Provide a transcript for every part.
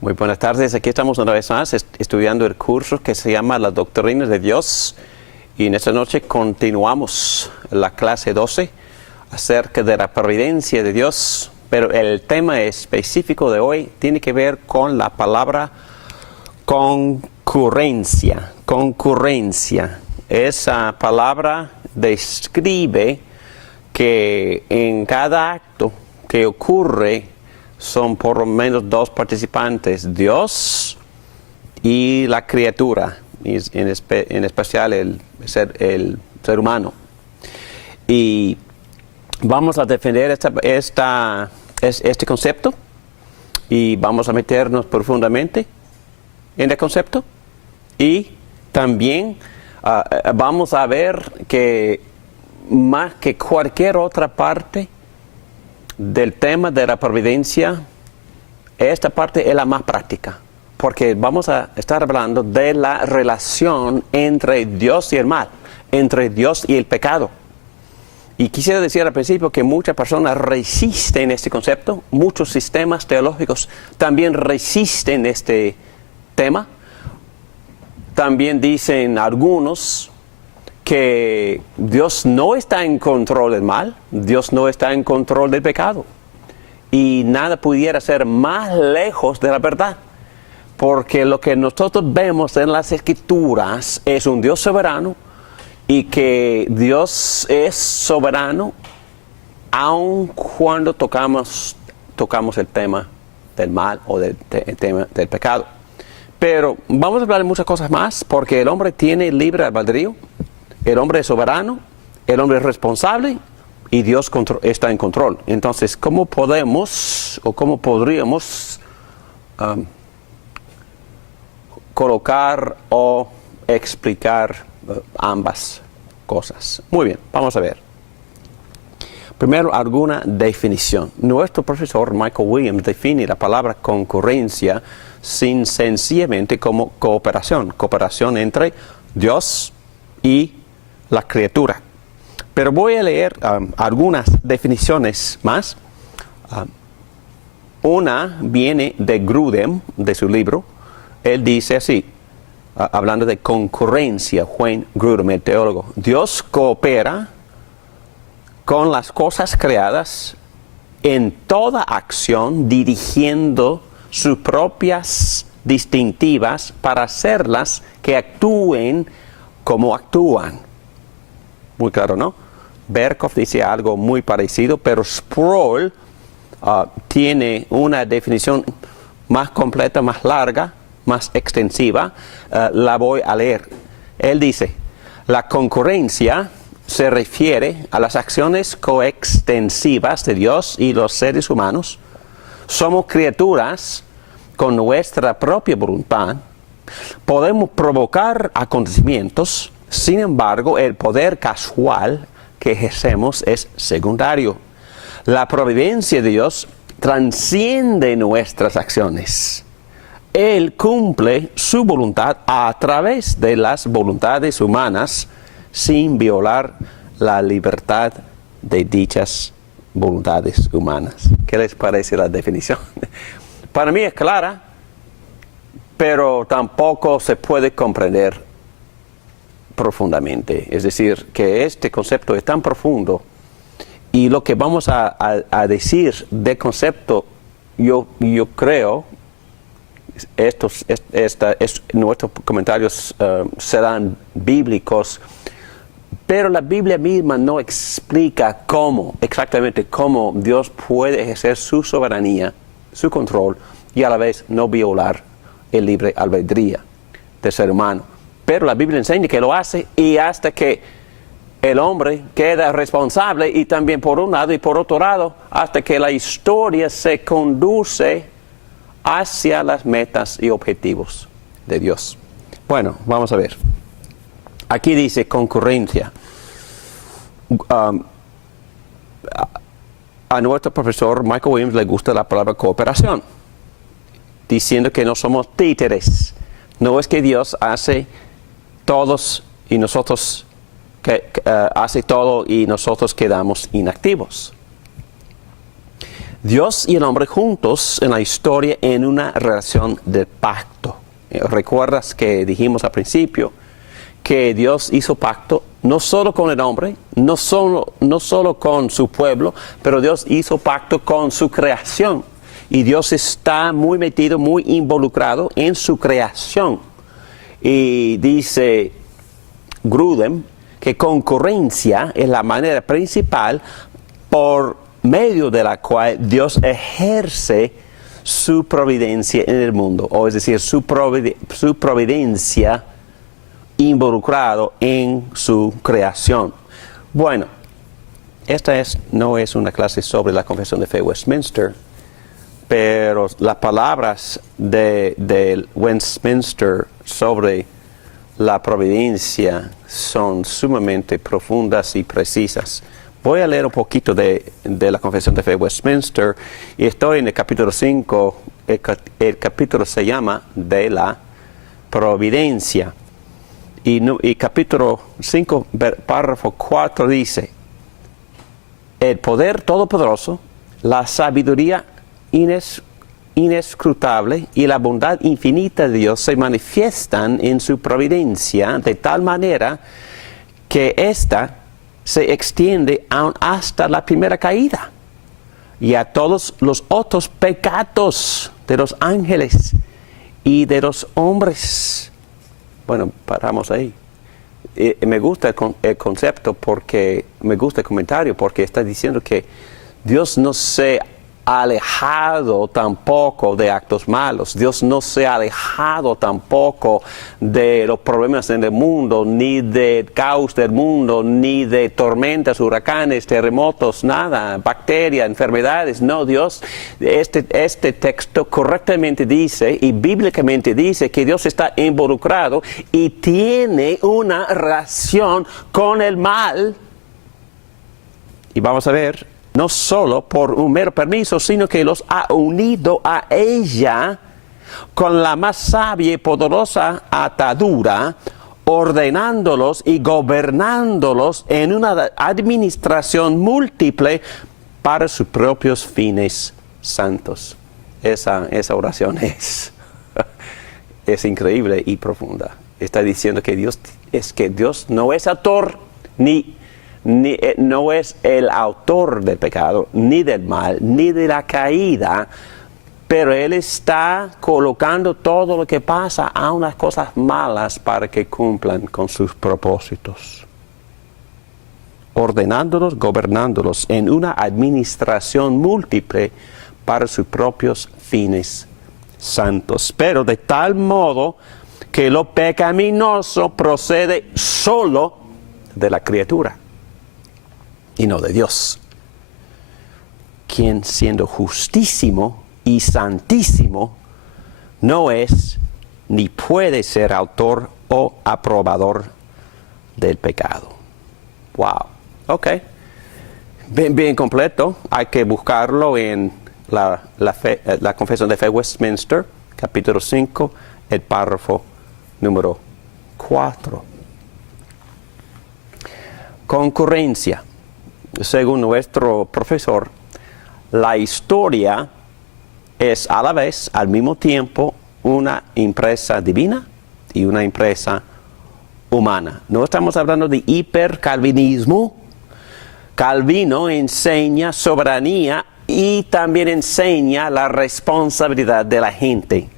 Muy buenas tardes, aquí estamos una vez más estudiando el curso que se llama La Doctrina de Dios, y en esta noche continuamos la clase 12 acerca de la providencia de Dios, pero el tema específico de hoy tiene que ver con la palabra concurrencia. Concurrencia. Esa palabra describe que en cada acto que ocurre son por lo menos dos participantes, Dios y la criatura, en especial el ser humano. Y vamos a defender este concepto y vamos a meternos profundamente en el concepto. Y también vamos a ver que más que cualquier otra parte del tema de la providencia, esta parte es la más práctica, porque vamos a estar hablando de la relación entre Dios y el mal, entre Dios y el pecado. Y quisiera decir al principio que muchas personas resisten este concepto, muchos sistemas teológicos también resisten este tema. También dicen algunos que Dios no está en control del mal, Dios no está en control del pecado. Y nada pudiera ser más lejos de la verdad, porque lo que nosotros vemos en las Escrituras es un Dios soberano, y que Dios es soberano aun cuando tocamos el tema del mal o el tema del pecado. Pero vamos a hablar de muchas cosas más, porque el hombre tiene libre albedrío. El hombre es soberano, el hombre es responsable y Dios está en control. Entonces, ¿cómo podemos o cómo podríamos colocar o explicar ambas cosas? Muy bien, vamos a ver. Primero, alguna definición. Nuestro profesor Michael Williams define la palabra concurrencia sencillamente como cooperación entre Dios y la criatura. Pero voy a leer algunas definiciones más. Una viene de Grudem, de su libro. Él dice así, hablando de concurrencia, Wayne Grudem, el teólogo: Dios coopera con las cosas creadas en toda acción, dirigiendo sus propias distintivas para hacerlas que actúen como actúan. Muy claro, ¿no? Berkhoff dice algo muy parecido, pero Sproul tiene una definición más completa, más larga, más extensiva. La voy a leer. Él dice: la concurrencia se refiere a las acciones coextensivas de Dios y los seres humanos. Somos criaturas con nuestra propia voluntad. Podemos provocar acontecimientos. Sin embargo, el poder casual que ejercemos es secundario. La providencia de Dios trasciende nuestras acciones. Él cumple su voluntad a través de las voluntades humanas sin violar la libertad de dichas voluntades humanas. ¿Qué les parece la definición? Para mí es clara, pero tampoco se puede comprender profundamente. Es decir, que este concepto es tan profundo, y lo que vamos a decir del concepto, yo creo, nuestros comentarios serán bíblicos, pero la Biblia misma no explica exactamente cómo Dios puede ejercer su soberanía, su control, y a la vez no violar el libre albedrío del ser humano. Pero la Biblia enseña que lo hace, y hasta que el hombre queda responsable, y también por un lado y por otro lado, hasta que la historia se conduce hacia las metas y objetivos de Dios. Bueno, vamos a ver. Aquí dice concurrencia. a nuestro profesor Michael Williams le gusta la palabra cooperación, diciendo que no somos títeres. No es que Dios hace todos y nosotros hace todo y nosotros quedamos inactivos. Dios y el hombre juntos en la historia en una relación de pacto. ¿Recuerdas que dijimos al principio que Dios hizo pacto no solo con el hombre, no solo con su pueblo, pero Dios hizo pacto con su creación? Y Dios está muy metido, muy involucrado en su creación. Y dice Grudem que concurrencia es la manera principal por medio de la cual Dios ejerce su providencia en el mundo, o es decir, su providencia involucrado en su creación. Bueno, esta no es una clase sobre la Confesión de Fe Westminster, pero las palabras de Westminster sobre la providencia son sumamente profundas y precisas. Voy a leer un poquito de la Confesión de Fe Westminster y estoy en el capítulo 5, el capítulo se llama de la providencia. Y capítulo 5, párrafo 4 dice: el poder todopoderoso, la sabiduría inescrutable y la bondad infinita de Dios se manifiestan en su providencia de tal manera que ésta se extiende aún hasta la primera caída y a todos los otros pecados de los ángeles y de los hombres. Bueno, paramos ahí. Me gusta el concepto porque me gusta el comentario porque está diciendo que Dios no se ha alejado tampoco de actos malos. Dios no se ha alejado tampoco de los problemas en el mundo, ni del caos del mundo, ni de tormentas, huracanes, terremotos, nada, bacterias, enfermedades. No, Dios, este texto correctamente dice y bíblicamente dice que Dios está involucrado y tiene una relación con el mal. Y vamos a ver, no solo por un mero permiso, sino que los ha unido a ella con la más sabia y poderosa atadura, ordenándolos y gobernándolos en una administración múltiple para sus propios fines santos. Esa oración es increíble y profunda. Está diciendo que Dios no es autor no es el autor del pecado, ni del mal, ni de la caída, pero Él está colocando todo lo que pasa a unas cosas malas para que cumplan con sus propósitos. Ordenándolos, gobernándolos en una administración múltiple para sus propios fines santos. Pero de tal modo que lo pecaminoso procede solo de la criatura y no de Dios, quien siendo justísimo y santísimo no es ni puede ser autor o aprobador del pecado. Wow, ok, bien completo. Hay que buscarlo en la Confesión de Fe Westminster, capítulo 5, el párrafo número 4. Concurrencia. Según nuestro profesor, la historia es a la vez, al mismo tiempo, una empresa divina y una empresa humana. No estamos hablando de hipercalvinismo. Calvino enseña soberanía y también enseña la responsabilidad de la gente,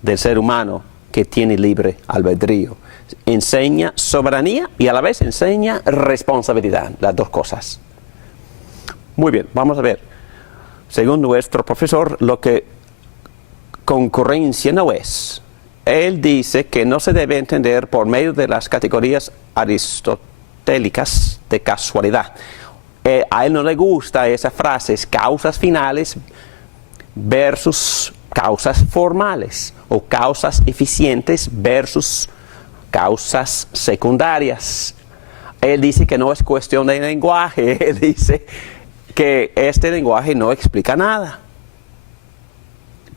del ser humano que tiene libre albedrío. Enseña soberanía y a la vez enseña responsabilidad, las dos cosas. Muy bien, vamos a ver. Según nuestro profesor, lo que concurrencia no es. Él dice que no se debe entender por medio de las categorías aristotélicas de casualidad. A él no le gusta esa frase, causas finales versus causas formales, o causas eficientes versus causas secundarias. Él dice que no es cuestión de lenguaje, él dice que este lenguaje no explica nada.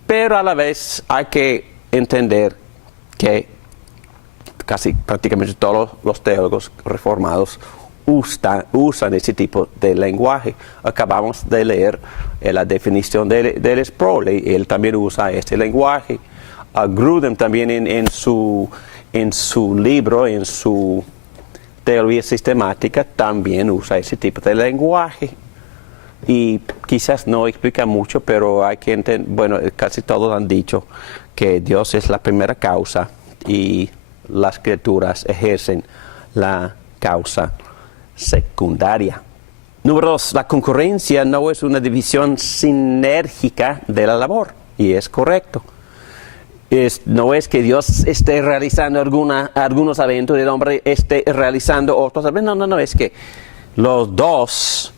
Pero a la vez hay que entender que casi prácticamente todos los teólogos reformados usan ese tipo de lenguaje. Acabamos de leer la definición del Sproul, él también usa este lenguaje. Grudem también en su libro, en su teoría sistemática, también usa ese tipo de lenguaje. Y quizás no explica mucho, pero hay que entender, bueno, casi todos han dicho que Dios es la primera causa y las criaturas ejercen la causa secundaria. Número 2, la concurrencia no es una división sinérgica de la labor, y es correcto. No es que Dios esté realizando algunos eventos y el hombre esté realizando otros eventos, no, es que los dos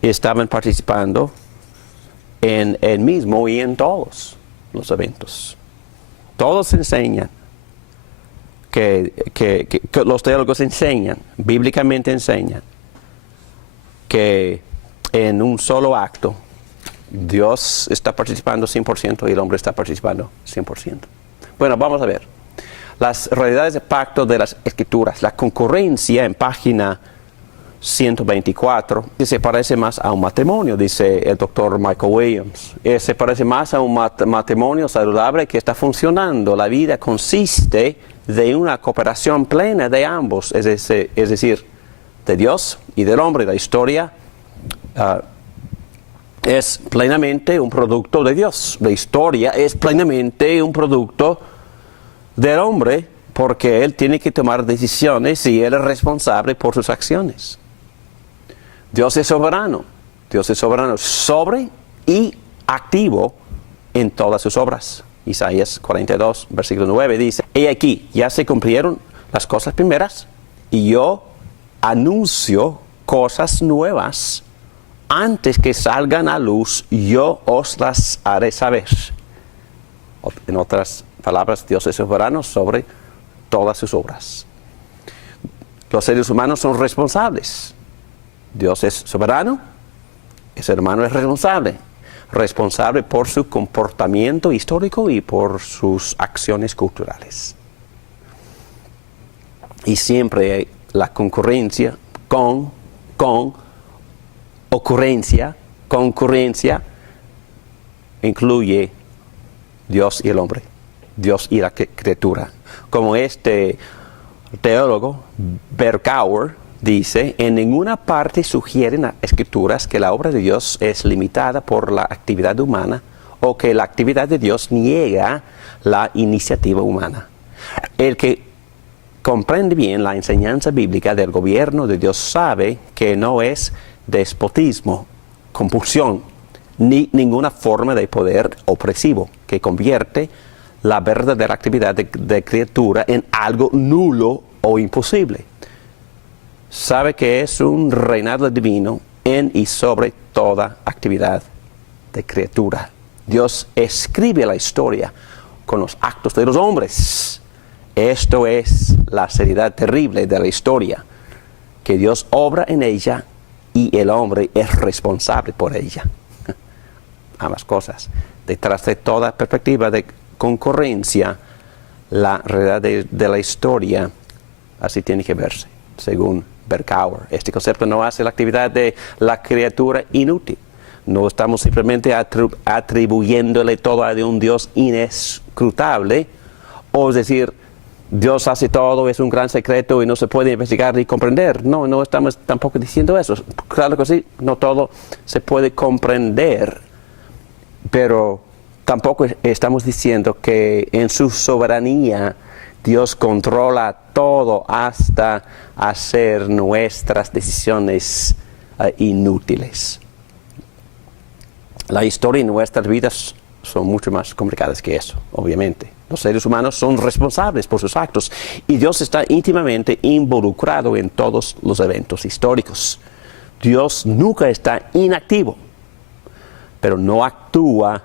estaban participando en el mismo y en todos los eventos. Todos enseñan que los teólogos enseñan, bíblicamente enseñan, que en un solo acto Dios está participando 100% y el hombre está participando 100%. Bueno, vamos a ver. Las realidades de pacto de las Escrituras, la concurrencia en página 124, se parece más a un matrimonio, dice el doctor Michael Williams. Se parece más a un matrimonio saludable que está funcionando. La vida consiste de una cooperación plena de ambos, es decir, de Dios y del hombre. La historia es plenamente un producto de Dios. La historia es plenamente un producto del hombre, porque él tiene que tomar decisiones y él es responsable por sus acciones. Dios es soberano sobre y activo en todas sus obras. Isaías 42, versículo 9 dice: "He aquí, ya se cumplieron las cosas primeras, y yo anuncio cosas nuevas. Antes que salgan a luz, yo os las haré saber". En otras palabras, Dios es soberano sobre todas sus obras. Los seres humanos son responsables. Dios es soberano, el ser humano es responsable por su comportamiento histórico y por sus acciones culturales. Y siempre la concurrencia concurrencia incluye Dios y el hombre, Dios y la criatura. Como este teólogo, Berkouwer, dice: "En ninguna parte sugieren las Escrituras que la obra de Dios es limitada por la actividad humana o que la actividad de Dios niega la iniciativa humana. El que comprende bien la enseñanza bíblica del gobierno de Dios sabe que no es despotismo, compulsión, ni ninguna forma de poder opresivo que convierte la verdadera actividad de criatura en algo nulo o imposible. Sabe que es un reinado divino en y sobre toda actividad de criatura. Dios escribe la historia con los actos de los hombres. Esto es la seriedad terrible de la historia, que Dios obra en ella y el hombre es responsable por ella". Ambas cosas. Detrás de toda perspectiva de concurrencia, la realidad de la historia así tiene que verse, según Berkouwer. Este concepto no hace la actividad de la criatura inútil. No estamos simplemente atribuyéndole todo a un Dios inescrutable, o es decir, Dios hace todo, es un gran secreto y no se puede investigar ni comprender. No estamos tampoco diciendo eso. Claro que sí, no todo se puede comprender, pero tampoco estamos diciendo que en su soberanía Dios controla todo hasta hacer nuestras decisiones inútiles. La historia y nuestras vidas son mucho más complicadas que eso, obviamente. Los seres humanos son responsables por sus actos y Dios está íntimamente involucrado en todos los eventos históricos. Dios nunca está inactivo, pero no actúa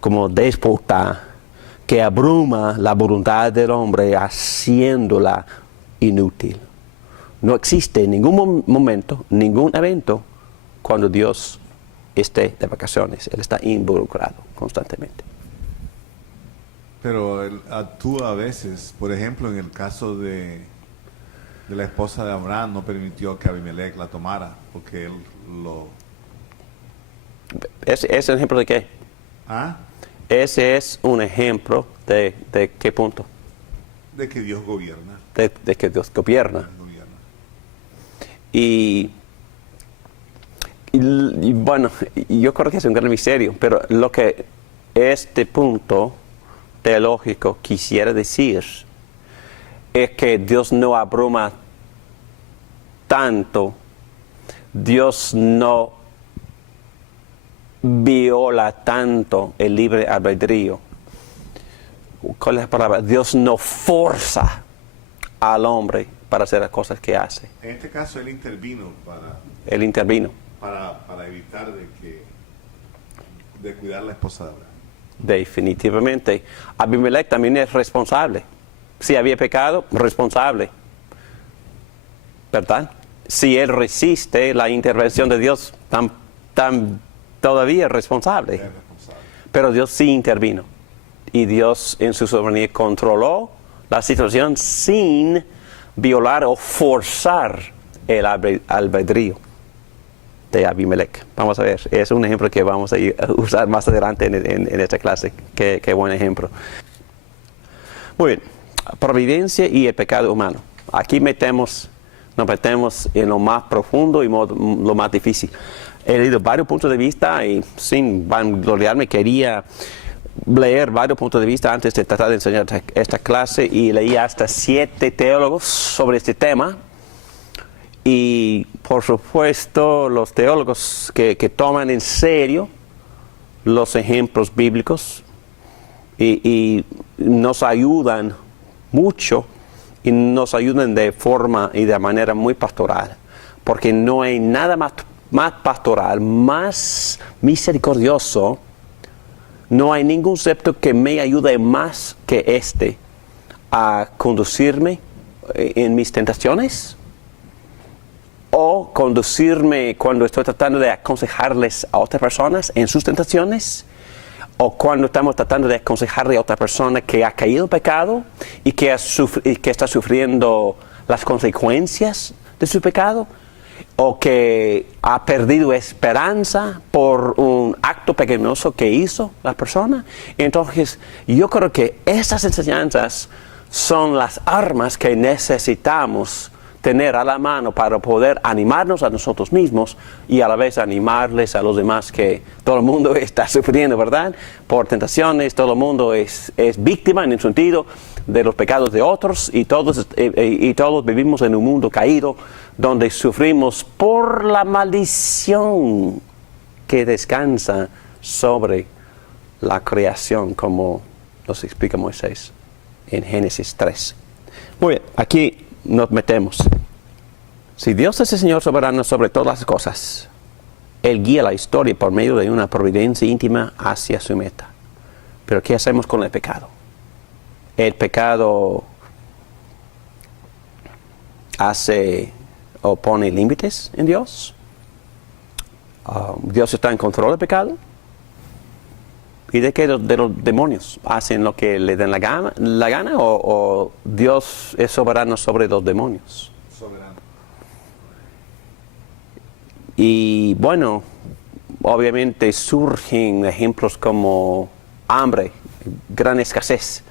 como déspota que abruma la voluntad del hombre haciéndola inútil. No existe en ningún momento, ningún evento, cuando Dios esté de vacaciones, Él está involucrado constantemente. Pero él actúa a veces, por ejemplo, en el caso de la esposa de Abraham, no permitió que Abimelech la tomara, porque él lo... ¿Es un ejemplo de qué? ¿Ah? Ese es un ejemplo de qué punto. De que Dios gobierna. De que Dios gobierna. Y bueno, yo creo que es un gran misterio, pero lo que este punto teológico quisiera decir es que Dios no abruma tanto, Dios no viola tanto el libre albedrío. ¿Cuál es la palabra? Dios no forza al hombre para hacer las cosas que hace. En este caso él intervino Él intervino. para evitar de cuidar la esposa de Abraham. Definitivamente. Abimelech también es responsable. Si había pecado, responsable. ¿Verdad? Si él resiste la intervención de Dios, todavía es responsable. Pero Dios sí intervino. Y Dios en su soberanía controló la situación sin violar o forzar el albedrío de Abimelech. Vamos a ver, es un ejemplo que vamos a usar más adelante en esta clase. Qué buen ejemplo. Muy bien, providencia y el pecado humano. Aquí nos metemos en lo más profundo y lo más difícil. He leído varios puntos de vista y sin vangloriarme quería leer varios puntos de vista antes de tratar de enseñar esta clase, y leí hasta 7 teólogos sobre este tema. Y por supuesto los teólogos que toman en serio los ejemplos bíblicos y nos ayudan mucho, y nos ayudan de forma y de manera muy pastoral, porque no hay nada más pastoral, más misericordioso. No hay ningún concepto que me ayude más que este a conducirme en mis tentaciones, o conducirme cuando estoy tratando de aconsejarles a otras personas en sus tentaciones, o cuando estamos tratando de aconsejarle a otra persona que ha caído en pecado y que está sufriendo las consecuencias de su pecado, o que ha perdido esperanza por un acto pecaminoso que hizo la persona. Entonces, yo creo que esas enseñanzas son las armas que necesitamos tener a la mano para poder animarnos a nosotros mismos y a la vez animarles a los demás, que todo el mundo está sufriendo, ¿verdad? Por tentaciones, todo el mundo es víctima en el sentido de los pecados de otros, y todos vivimos en un mundo caído donde sufrimos por la maldición que descansa sobre la creación, como nos explica Moisés en Génesis 3. Muy bien, aquí nos metemos. Si Dios es el Señor soberano sobre todas las cosas, Él guía la historia por medio de una providencia íntima hacia su meta. Pero ¿qué hacemos con el pecado? El pecado pone límites en Dios. Dios está en control del pecado. ¿Y de qué? De los demonios. ¿Hacen lo que le den la gana o Dios es soberano sobre los demonios? Soberano. Y bueno, obviamente surgen ejemplos como hambre, gran escasez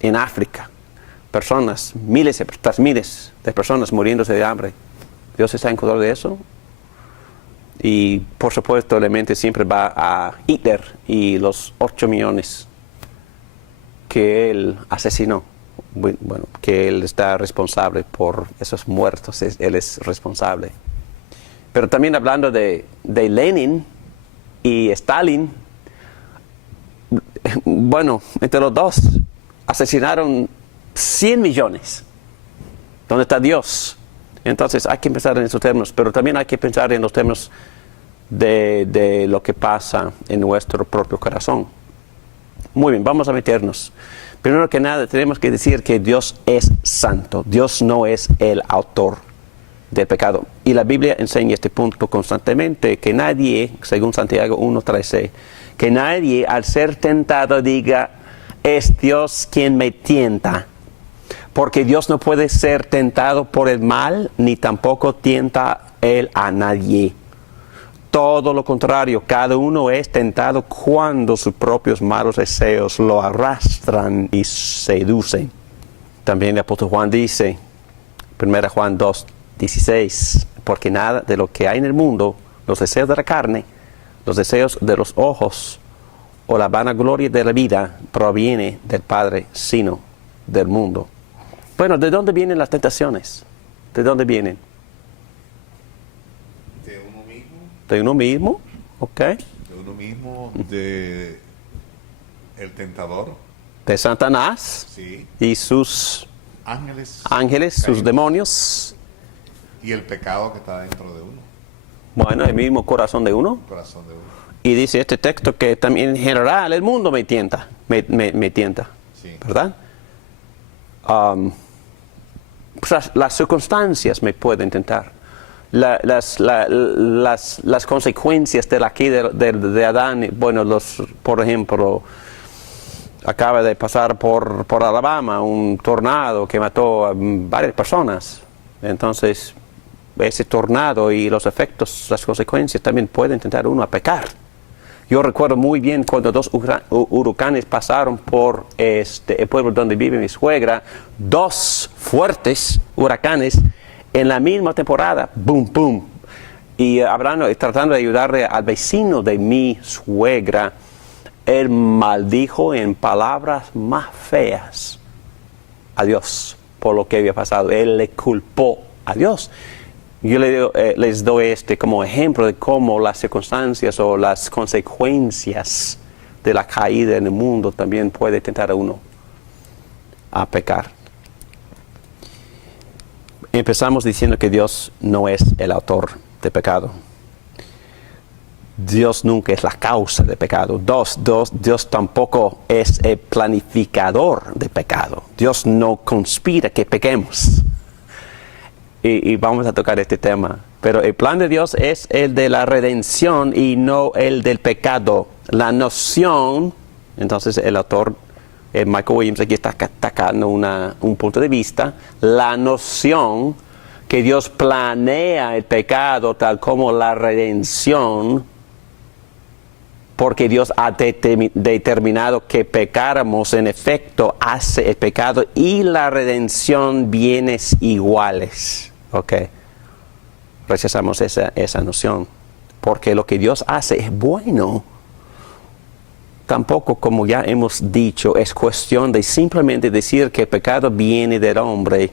en África. Personas, miles de personas muriéndose de hambre. ¿Dios está en control de eso? Y por supuesto la mente siempre va a Hitler y los 8 millones que él asesinó. Bueno, que él está responsable por esos muertos, él es responsable. Pero también hablando de Lenin y Stalin, bueno, entre los dos asesinaron 100 millones. ¿Dónde está Dios? Entonces hay que pensar en esos términos, pero también hay que pensar en los términos de lo que pasa en nuestro propio corazón. Muy bien, vamos a meternos. Primero que nada tenemos que decir que Dios es santo. Dios no es el autor del pecado. Y la Biblia enseña este punto constantemente, que nadie, según Santiago 1:13, que nadie al ser tentado diga, es Dios quien me tienta. Porque Dios no puede ser tentado por el mal, ni tampoco tienta Él a nadie. Todo lo contrario, cada uno es tentado cuando sus propios malos deseos lo arrastran y seducen. También el apóstol Juan dice, 1 Juan 2:16, porque nada de lo que hay en el mundo, los deseos de la carne, los deseos de los ojos o la vanagloria de la vida, proviene del Padre, sino del mundo. Bueno, ¿de dónde vienen las tentaciones? ¿De dónde vienen? De uno mismo. De uno mismo, ok. De uno mismo, de el tentador. De Satanás, Sí. y sus Ángeles. ángeles, sus caídos. demonios. Y el pecado que está dentro de uno. Bueno, el mismo corazón de uno. El corazón de uno. Y dice este texto que también en general el mundo me tienta, me tienta, Sí. ¿verdad? Pues las circunstancias me pueden tentar. Las consecuencias de la caída de Adán, bueno, por ejemplo, acaba de pasar por Alabama un tornado que mató a varias personas. Entonces, ese tornado y los efectos, las consecuencias también pueden tentar a uno a pecar. Yo recuerdo muy bien cuando 2 huracanes pasaron por el pueblo donde vive mi suegra, 2 fuertes huracanes en la misma temporada, boom, boom. Y tratando de ayudarle al vecino de mi suegra, él maldijo en palabras más feas a Dios por lo que había pasado. Él le culpó a Dios. Yo les doy como ejemplo de cómo las circunstancias o las consecuencias de la caída en el mundo también puede tentar a uno a pecar. Empezamos diciendo que Dios no es el autor de pecado. Dios nunca es la causa de pecado. Dios tampoco es el planificador de pecado. Dios no conspira que pequemos. Y vamos a tocar este tema. Pero el plan de Dios es el de la redención y no el del pecado. La noción, entonces el autor, Michael Williams, aquí está atacando un punto de vista. La noción que Dios planea el pecado tal como la redención, porque Dios ha determinado que pecáramos, en efecto, hace el pecado y la redención bienes iguales. Ok. Rechazamos esa noción. Porque lo que Dios hace es bueno. Tampoco, como ya hemos dicho, es cuestión de simplemente decir que el pecado viene del hombre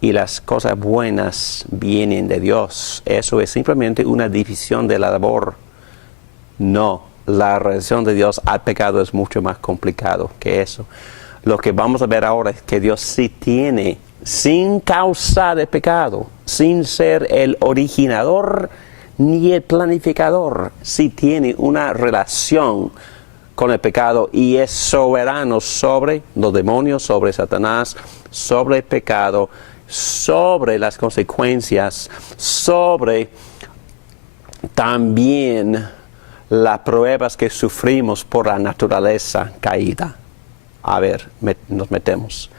y las cosas buenas vienen de Dios. Eso es simplemente una división de la labor. No. La relación de Dios al pecado es mucho más complicado que eso. Lo que vamos a ver ahora es que Dios sí tiene, sin causa de pecado, sin ser el originador ni el planificador, sí tiene una relación con el pecado y es soberano sobre los demonios, sobre Satanás, sobre el pecado, sobre las consecuencias, sobre también las pruebas que sufrimos por la naturaleza caída. A ver, nos metemos.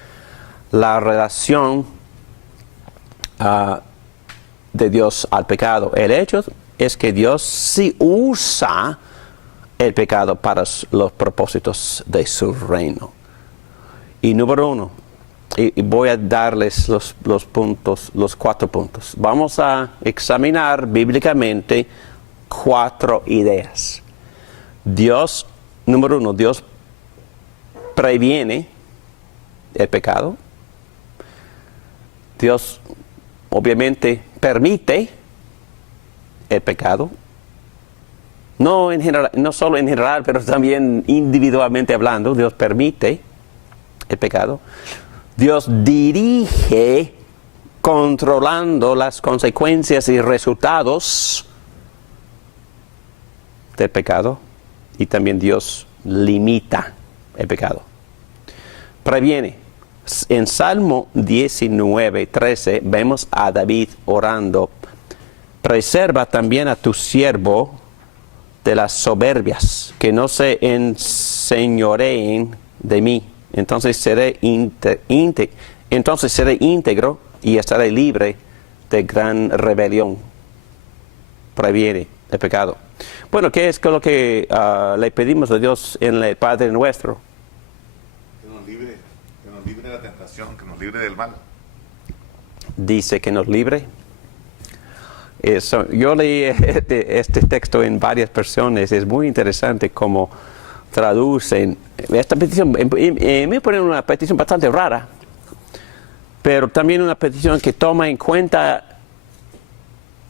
La relación de Dios al pecado. El hecho es que Dios sí usa el pecado para los propósitos de su reino. Y número 1, y voy a darles los 4 puntos. Vamos a examinar bíblicamente 4 ideas. Dios, número 1, Dios previene el pecado. Dios obviamente permite el pecado. No solo en general, pero también individualmente hablando, Dios permite el pecado. Dios dirige controlando las consecuencias y resultados del pecado, y también Dios limita el pecado. Previene. En Salmo 19:13 vemos a David orando: preserva también a tu siervo de las soberbias, que no se enseñoreen de mí. Entonces seré íntegro y estaré libre de gran rebelión. Previene el pecado. Bueno, ¿qué es lo que le pedimos a Dios en el Padre Nuestro? Que nos libre de la tentación, que nos libre del mal. Dice que nos libre. Yo leí este texto en varias versiones. Es muy interesante cómo traducen esta petición. Me ponen una petición bastante rara, pero también una petición que toma en cuenta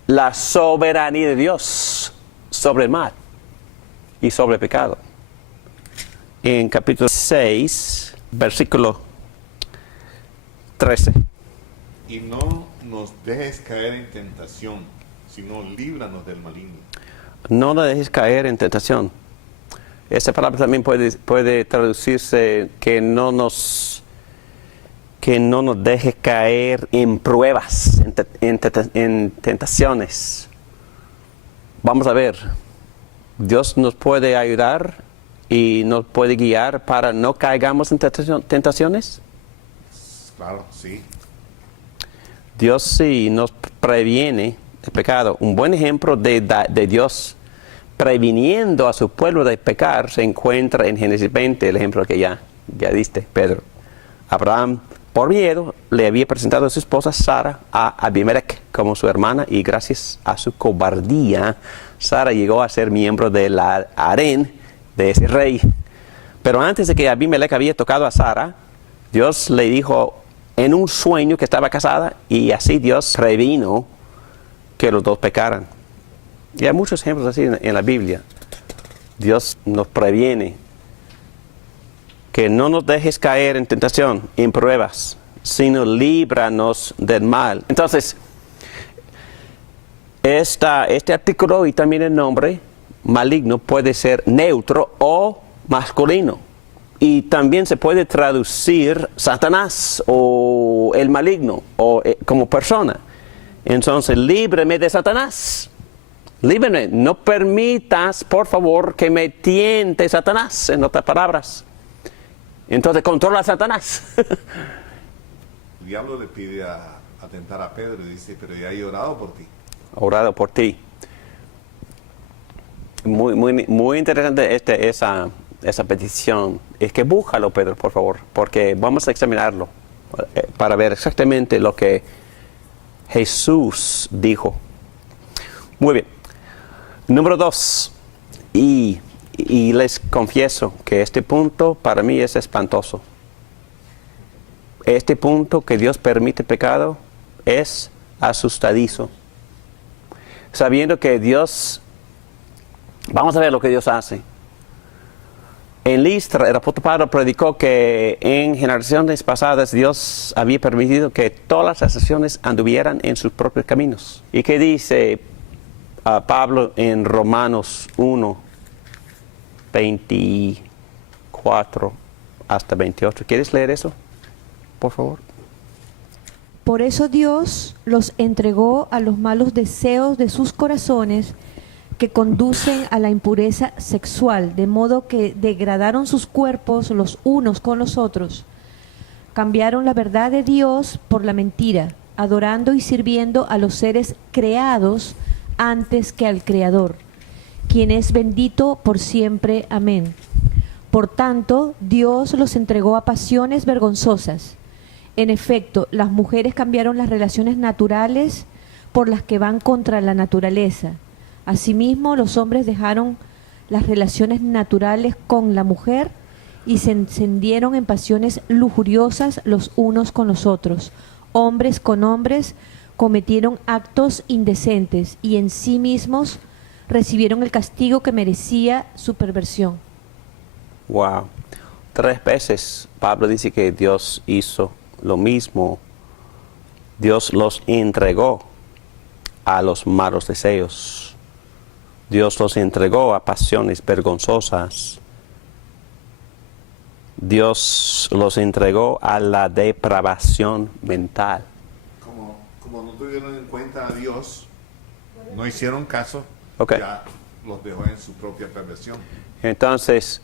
la soberanía de Dios sobre el mal y sobre el pecado. En capítulo 6, versículo 13. Y no nos dejes caer en tentación, sino líbranos del maligno. No la dejes caer en tentación. Esa palabra también puede traducirse que no nos deje caer en pruebas, en tentaciones. Vamos a ver, Dios nos puede ayudar y nos puede guiar para no caigamos en tentaciones. Claro, sí. Dios sí nos previene el pecado. Un buen ejemplo de Dios previniendo a su pueblo de pecar se encuentra en Génesis 20, el ejemplo que ya diste, Pedro. Abraham, por miedo, le había presentado a su esposa Sara a Abimelech como su hermana, y gracias a su cobardía, Sara llegó a ser miembro del harén de ese rey. Pero antes de que Abimelech había tocado a Sara, Dios le dijo en un sueño que estaba casada, y así Dios previno que los dos pecaran. Y hay muchos ejemplos así en la Biblia. Dios nos previene que no nos dejes caer en tentación, en pruebas, sino líbranos del mal. Entonces, este artículo y también el nombre maligno puede ser neutro o masculino. Y también se puede traducir Satanás o el maligno o como persona. Entonces, líbreme de Satanás. Líbreme. No permitas, por favor, que me tiente Satanás, en otras palabras. Entonces, controla a Satanás. El diablo le pide a tentar a Pedro y dice: pero ya he orado por ti. Orado por ti. Muy interesante esa petición. Es que búscalo, Pedro, por favor, porque vamos a examinarlo para ver exactamente lo que Jesús dijo. Muy bien. Número 2. Y les confieso que este punto para mí es espantoso. Este punto que Dios permite pecado es asustadizo. Sabiendo que Dios, vamos a ver lo que Dios hace. En Listra, el apóstol Pablo predicó que en generaciones pasadas Dios había permitido que todas las naciones anduvieran en sus propios caminos. ¿Y qué dice Pablo en Romanos 1, 24 hasta 28? ¿Quieres leer eso, por favor? Por eso Dios los entregó a los malos deseos de sus corazones, que conducen a la impureza sexual, de modo que degradaron sus cuerpos los unos con los otros. Cambiaron la verdad de Dios por la mentira, adorando y sirviendo a los seres creados antes que al Creador, quien es bendito por siempre. Amén. Por tanto, Dios los entregó a pasiones vergonzosas. En efecto, las mujeres cambiaron las relaciones naturales por las que van contra la naturaleza. Asimismo, los hombres dejaron las relaciones naturales con la mujer y se encendieron en pasiones lujuriosas los unos con los otros. Hombres con hombres cometieron actos indecentes y en sí mismos recibieron el castigo que merecía su perversión. Wow. 3 veces Pablo dice que Dios hizo lo mismo. Dios los entregó a los malos deseos. Dios los entregó a pasiones vergonzosas. Dios los entregó a la depravación mental. Como no tuvieron en cuenta a Dios, no hicieron caso, Ok. ya los dejó en su propia perversión. Entonces,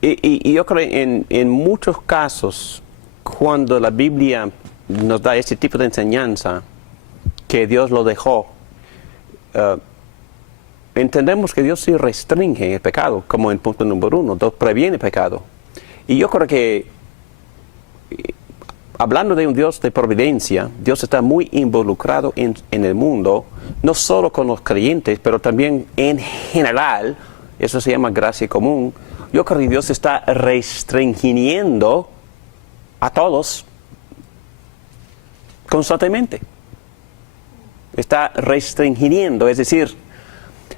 y yo creo en muchos casos, cuando la Biblia nos da este tipo de enseñanza, que Dios lo dejó, entendemos que Dios sí restringe el pecado, como en punto número 1, 2, previene el pecado. Y yo creo que, hablando de un Dios de providencia, Dios está muy involucrado en el mundo, no solo con los creyentes, pero también en general. Eso se llama gracia común. Yo creo que Dios está restringiendo a todos constantemente. Está restringiendo, es decir,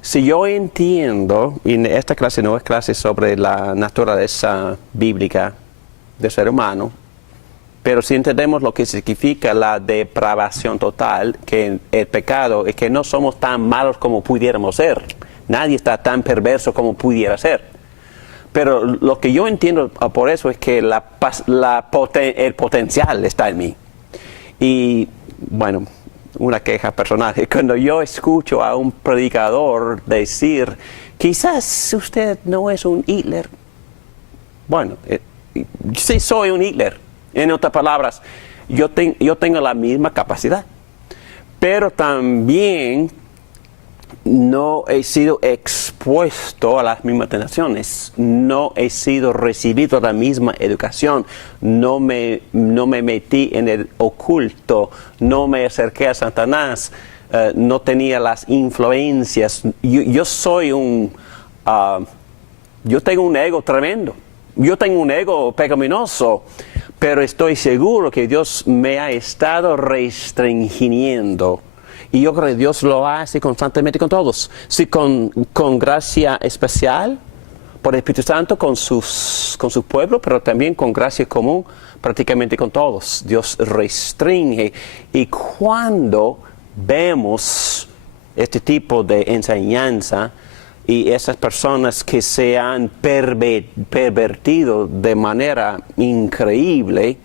si yo entiendo, y esta clase no es clase sobre la naturaleza bíblica del ser humano, pero si entendemos lo que significa la depravación total, que el pecado es que no somos tan malos como pudiéramos ser. Nadie está tan perverso como pudiera ser. Pero lo que yo entiendo por eso es que el potencial está en mí. Y bueno, una queja personal. Cuando yo escucho a un predicador decir, quizás usted no es un Hitler. Bueno, sí soy un Hitler. En otras palabras, yo tengo la misma capacidad. Pero también no he sido expuesto a las mismas tentaciones, no he sido recibido la misma educación, no me metí en el oculto, no me acerqué a Satanás, no tenía las influencias. Yo tengo un ego tremendo, yo tengo un ego pecaminoso, pero estoy seguro que Dios me ha estado restringiendo. Y yo creo que Dios lo hace constantemente con todos. Sí, con gracia especial por el Espíritu Santo con su pueblo, pero también con gracia común prácticamente con todos. Dios restringe. Y cuando vemos este tipo de enseñanza y esas personas que se han pervertido de manera increíble,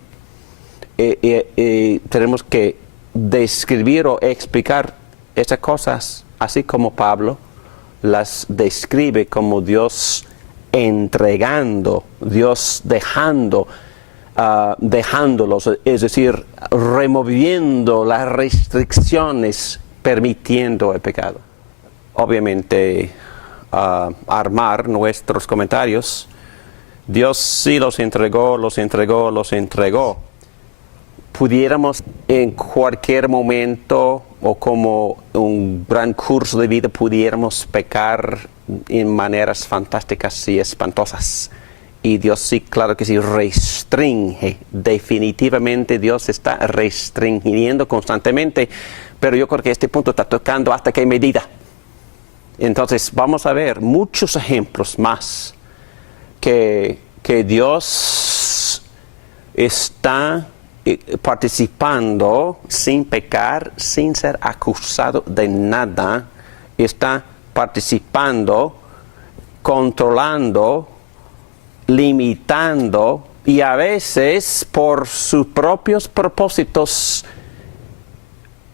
tenemos que describir o explicar esas cosas, así como Pablo las describe como Dios entregando, Dios dejándolos, es decir, removiendo las restricciones, permitiendo el pecado. Obviamente, armar nuestros comentarios, Dios sí los entregó. Pudiéramos en cualquier momento o como un gran curso de vida pudiéramos pecar en maneras fantásticas y espantosas. Y Dios sí, claro que sí, restringe. Definitivamente Dios está restringiendo constantemente. Pero yo creo que este punto está tocando hasta qué medida. Entonces vamos a ver muchos ejemplos más que Dios está participando sin pecar, sin ser acusado de nada, está participando, controlando, limitando y a veces por sus propios propósitos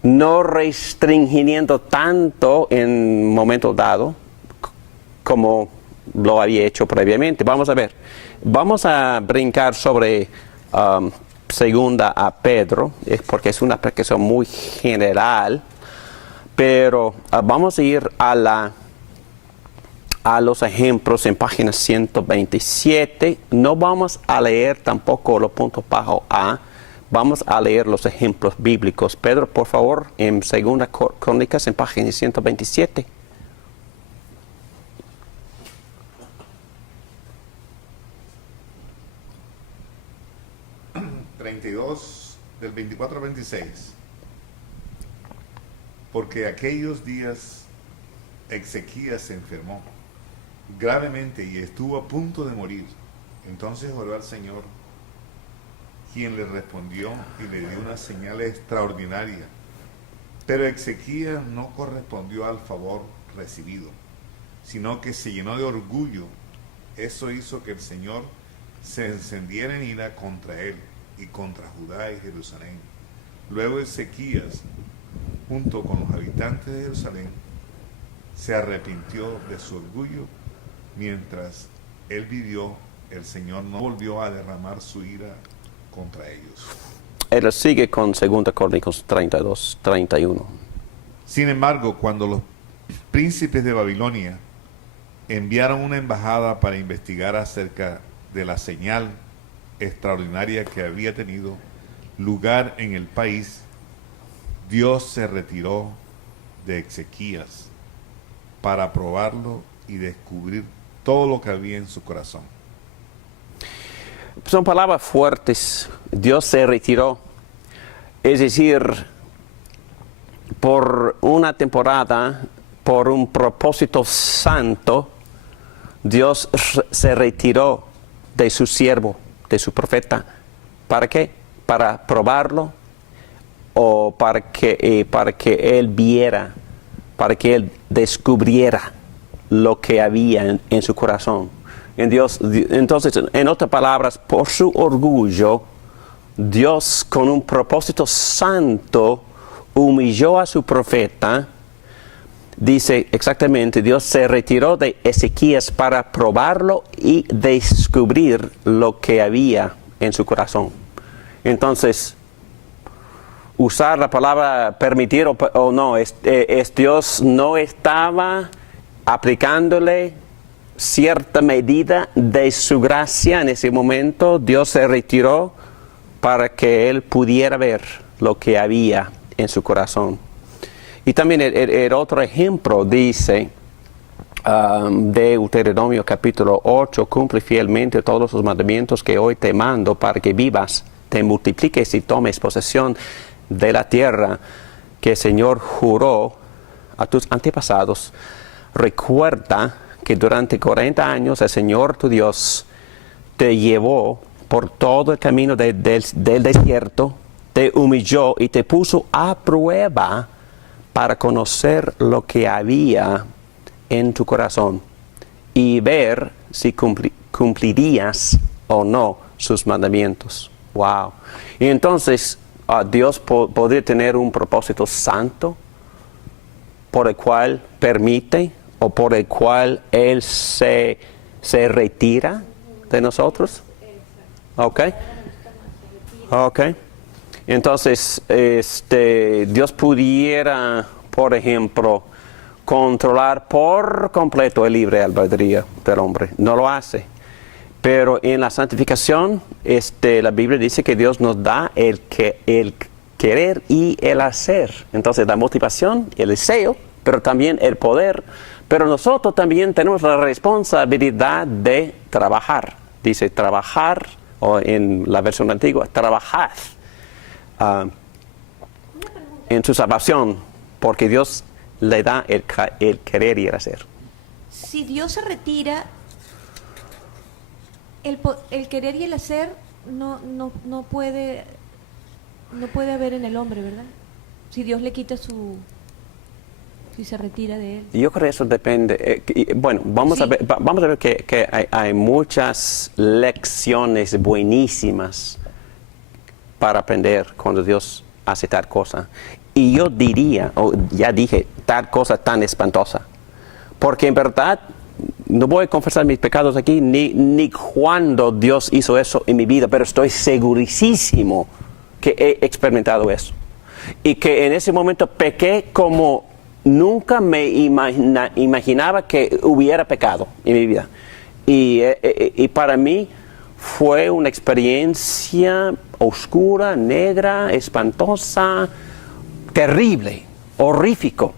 no restringiendo tanto en momento dado como lo había hecho previamente. Vamos a ver, vamos a brincar sobre segunda a Pedro, porque es una explicación muy general, pero vamos a ir a los ejemplos en página 127. No vamos a leer tampoco los puntos bajo A, vamos a leer los ejemplos bíblicos. Pedro, por favor, en segunda Crónicas en página 127. 32 del 24 al 26. Porque aquellos días Ezequías se enfermó gravemente y estuvo a punto de morir. Entonces oró al Señor, quien le respondió y le dio una señal extraordinaria. Pero Ezequías no correspondió al favor recibido, sino que se llenó de orgullo. Eso hizo que el Señor se encendiera en ira contra él y contra Judá y Jerusalén. Luego Ezequías, junto con los habitantes de Jerusalén, se arrepintió de su orgullo. Mientras él vivió, el Señor no volvió a derramar su ira contra ellos. Él sigue con 2 Crónicas 32, 31. Sin embargo, cuando los príncipes de Babilonia enviaron una embajada para investigar acerca de la señal extraordinaria que había tenido lugar en el país, Dios se retiró de Ezequías para probarlo y descubrir todo lo que había en su corazón. Son palabras fuertes. Dios se retiró. Es decir, por una temporada, por un propósito santo, Dios se retiró de su siervo, de su profeta. ¿Para qué? Para probarlo o para que él viera, para que él descubriera lo que había en su corazón. Entonces, en otras palabras, por su orgullo, Dios con un propósito santo humilló a su profeta. Dice exactamente, Dios se retiró de Ezequías para probarlo y descubrir lo que había en su corazón. Entonces, usar la palabra permitir o no, Dios no estaba aplicándole cierta medida de su gracia en ese momento. Dios se retiró para que él pudiera ver lo que había en su corazón. Y también el otro ejemplo dice, de Deuteronomio capítulo 8, cumple fielmente todos los mandamientos que hoy te mando para que vivas, te multipliques y tomes posesión de la tierra que el Señor juró a tus antepasados. Recuerda que durante 40 años el Señor tu Dios te llevó por todo el camino del desierto, te humilló y te puso a prueba para conocer lo que había en tu corazón y ver si cumplirías o no sus mandamientos. Wow. Y entonces Dios podría tener un propósito santo por el cual permite o por el cual Él se retira de nosotros. Ok. Ok. Entonces, Dios pudiera, por ejemplo, controlar por completo el libre albedrío del hombre. No lo hace. Pero en la santificación, la Biblia dice que Dios nos da el querer y el hacer. Entonces, la motivación, el deseo, pero también el poder. Pero nosotros también tenemos la responsabilidad de trabajar. Dice trabajar, o en la versión antigua, trabajad en su salvación, porque Dios le da el querer y el hacer. Si Dios se retira, el querer y el hacer no puede haber en el hombre, ¿verdad? Si Dios le quita si se retira de él. Yo creo que eso depende. Bueno, vamos a ver que hay muchas lecciones buenísimas para aprender cuando Dios hace tal cosa. Y yo diría, o ya dije, tal cosa tan espantosa. Porque en verdad, no voy a confesar mis pecados aquí, ni cuando Dios hizo eso en mi vida, pero estoy segurísimo que he experimentado eso. Y que en ese momento pequé como nunca me imaginaba que hubiera pecado en mi vida. Y para mí fue una experiencia oscura, negra, espantosa, terrible, horrífico.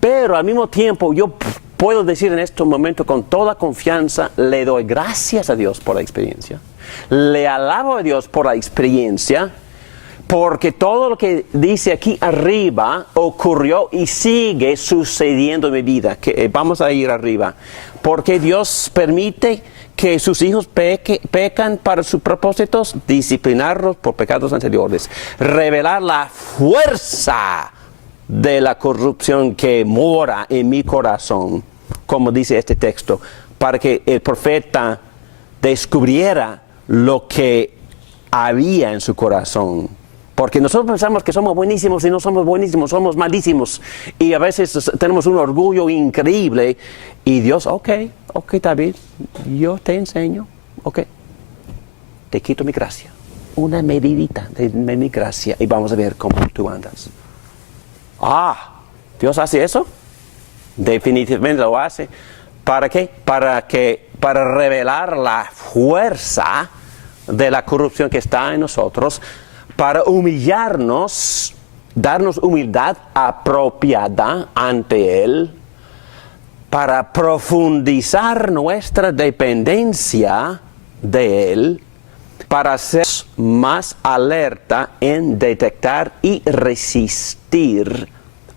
Pero al mismo tiempo yo puedo decir en este momento con toda confianza, le doy gracias a Dios por la experiencia. Le alabo a Dios por la experiencia, porque todo lo que dice aquí arriba ocurrió y sigue sucediendo en mi vida. Vamos a ir arriba. Porque Dios permite que sus hijos pecan para sus propósitos, disciplinarlos por pecados anteriores, revelar la fuerza de la corrupción que mora en mi corazón, como dice este texto, para que el profeta descubriera lo que había en su corazón. Porque nosotros pensamos que somos buenísimos y no somos buenísimos, somos malísimos. Y a veces tenemos un orgullo increíble. Y Dios, ok, David, yo te enseño, ok. Te quito mi gracia. Una medidita de mi gracia y vamos a ver cómo tú andas. ¿Dios hace eso? Definitivamente lo hace. ¿Para qué? Para revelar la fuerza de la corrupción que está en nosotros, para humillarnos, darnos humildad apropiada ante Él, para profundizar nuestra dependencia de Él, para ser más alerta en detectar y resistir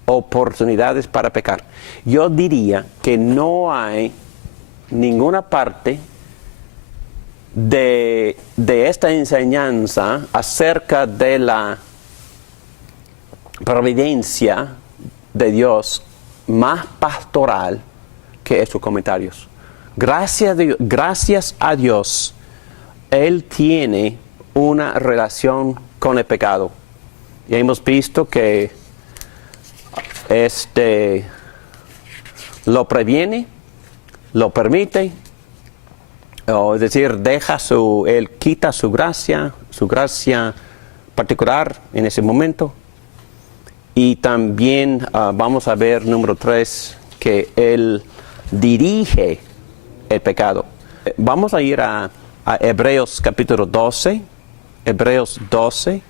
oportunidades para pecar. Yo diría que no hay ninguna parte de esta enseñanza acerca de la providencia de Dios más pastoral que estos comentarios. Gracias a Dios, Él tiene una relación con el pecado. Y hemos visto que lo previene, lo permite, es decir, Él quita su gracia particular en ese momento. Y también vamos a ver, número 3, que Él dirige el pecado. Vamos a ir a Hebreos capítulo 12, Hebreos 12,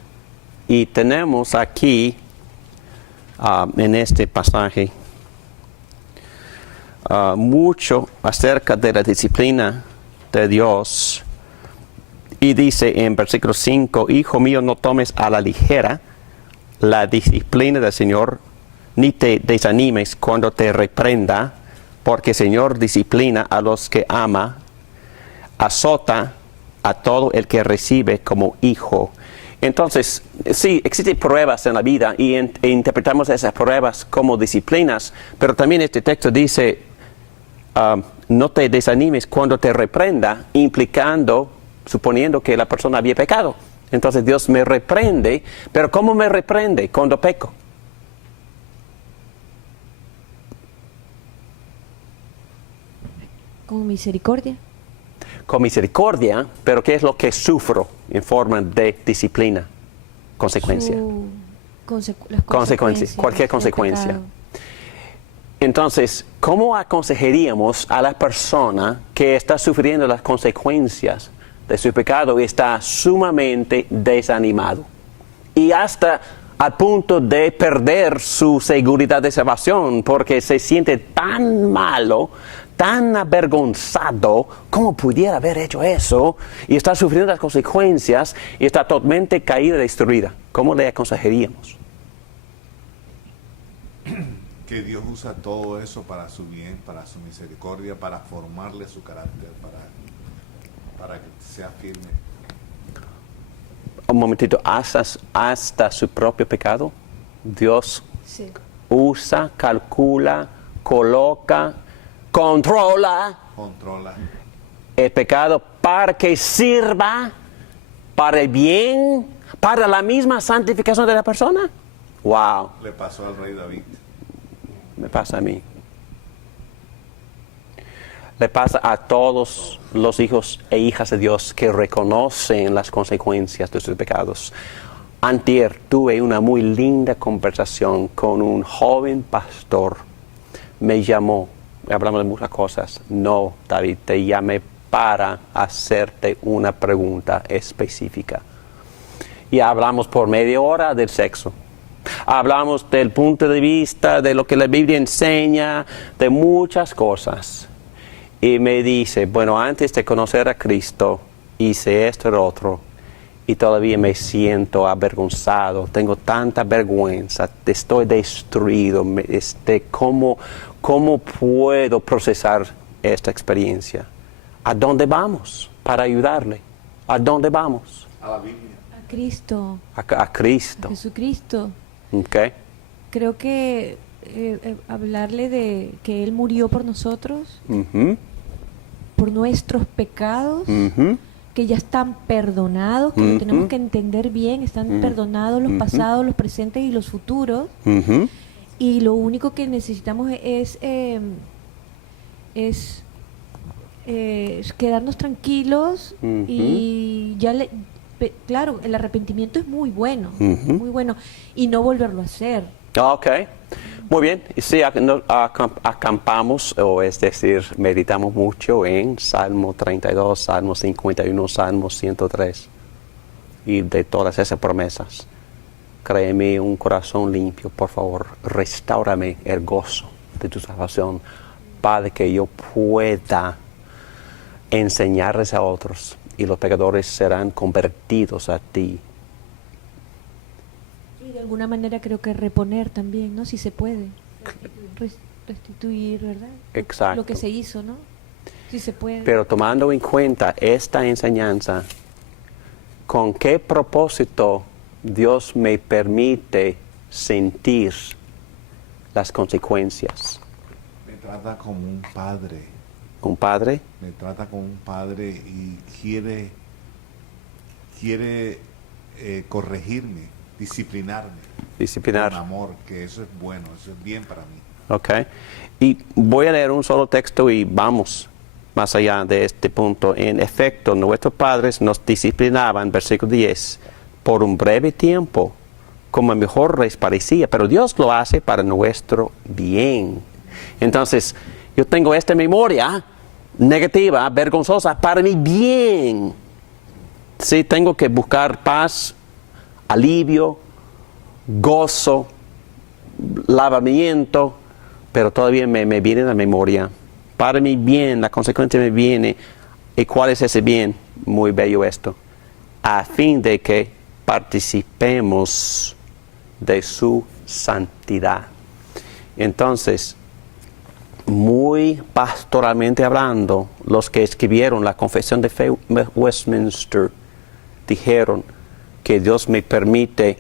y tenemos aquí en este pasaje mucho acerca de la disciplina de Dios. Y dice en versículo 5, Hijo mío, no tomes a la ligera la disciplina del Señor, ni te desanimes cuando te reprenda, porque el Señor disciplina a los que ama, azota a todo el que recibe como hijo. Entonces, sí, existen pruebas en la vida e interpretamos esas pruebas como disciplinas, pero también este texto dice, no te desanimes cuando te reprenda, suponiendo que la persona había pecado. Entonces Dios me reprende, pero ¿cómo me reprende cuando peco? Con misericordia. Con misericordia, pero ¿qué es lo que sufro en forma de disciplina? Consecuencia. Las consecuencia, cualquier consecuencia. Entonces, ¿cómo aconsejaríamos a la persona que está sufriendo las consecuencias de su pecado y está sumamente desanimado? Y hasta al punto de perder su seguridad de salvación porque se siente tan malo, tan avergonzado, ¿cómo pudiera haber hecho eso? Y está sufriendo las consecuencias y está totalmente caída y destruida. ¿Cómo le aconsejaríamos? Que Dios usa todo eso para su bien, para su misericordia, para formarle su carácter, para que sea firme. Un momentito, hasta su propio pecado. Dios usa, calcula, coloca, controla el pecado para que sirva para el bien, para la misma santificación de la persona. Wow. Le pasó al rey David. Me pasa a mí. Le pasa a todos los hijos e hijas de Dios que reconocen las consecuencias de sus pecados. Antier tuve una muy linda conversación con un joven pastor. Me llamó, hablamos de muchas cosas. No, David, te llamé para hacerte una pregunta específica. Y hablamos por media hora del sexo. Hablamos del punto de vista de lo que la Biblia enseña, de muchas cosas. Y me dice, bueno, antes de conocer a Cristo, hice esto y lo otro, y todavía me siento avergonzado, tengo tanta vergüenza, estoy destruido. ¿Cómo puedo procesar esta experiencia? ¿A dónde vamos para ayudarle? ¿A dónde vamos? A la Biblia. A Cristo. A Cristo. A Jesucristo. Okay. Creo que hablarle de que Él murió por nosotros, Uh-huh. por nuestros pecados, Ujú. que ya están perdonados, que lo tenemos que entender bien, están perdonados los pasados, los presentes y los futuros. Ujú. Y lo único que necesitamos es quedarnos tranquilos y ya claro, el arrepentimiento es muy bueno, muy bueno, y no volverlo a hacer. Ok, muy bien. Y sí, acampamos, o es decir, meditamos mucho en Salmo 32, Salmo 51, Salmo 103. Y de todas esas promesas, créeme un corazón limpio, por favor, restáurame el gozo de tu salvación, Padre, que yo pueda enseñarles a otros y los pecadores serán convertidos a ti. Y de alguna manera creo que reponer también, ¿no? Si se puede. Restituir, ¿verdad? Exacto. Lo que se hizo, ¿no? Si se puede. Pero tomando en cuenta esta enseñanza, ¿con qué propósito Dios me permite sentir las consecuencias? Me trata como un padre. ¿Un padre? Me trata como un padre y quiere corregirme, disciplinarme. Disciplinar. Con amor, que eso es bueno, eso es bien para mí. Ok. Y voy a leer un solo texto y vamos más allá de este punto. En efecto, nuestros padres nos disciplinaban, versículo 10, por un breve tiempo, como mejor les parecía, pero Dios lo hace para nuestro bien. Entonces, yo tengo esta memoria negativa, vergonzosa, para mi bien. Sí, tengo que buscar paz, alivio, gozo, lavamiento, pero todavía me viene la memoria. Para mi bien, la consecuencia me viene. ¿Y cuál es ese bien? Muy bello esto. A fin de que participemos de su santidad. Entonces, muy pastoralmente hablando, los que escribieron la Confesión de Fe Westminster dijeron que Dios me permite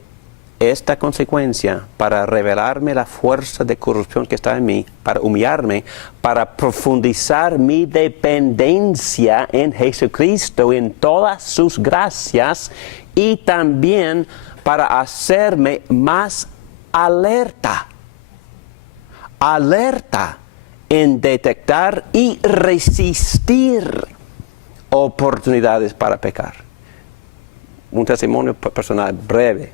esta consecuencia para revelarme la fuerza de corrupción que está en mí, para humillarme, para profundizar mi dependencia en Jesucristo, en todas sus gracias, y también para hacerme más alerta en detectar y resistir oportunidades para pecar. Un testimonio personal breve,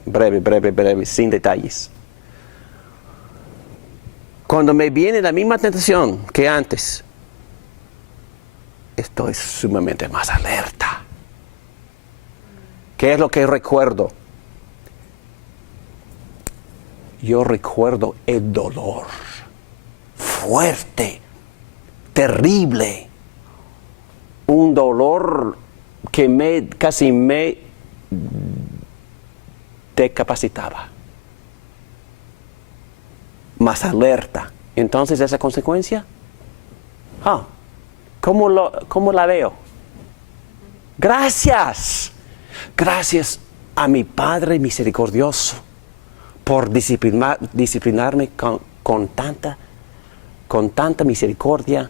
sin detalles. Cuando me viene la misma tentación que antes, estoy sumamente más alerta. ¿Qué es lo que recuerdo? Yo recuerdo el dolor fuerte, terrible, un dolor que casi me decapacitaba, más alerta. Entonces esa consecuencia, ¿cómo la veo? Gracias a mi Padre misericordioso por disciplinarme con tanta misericordia,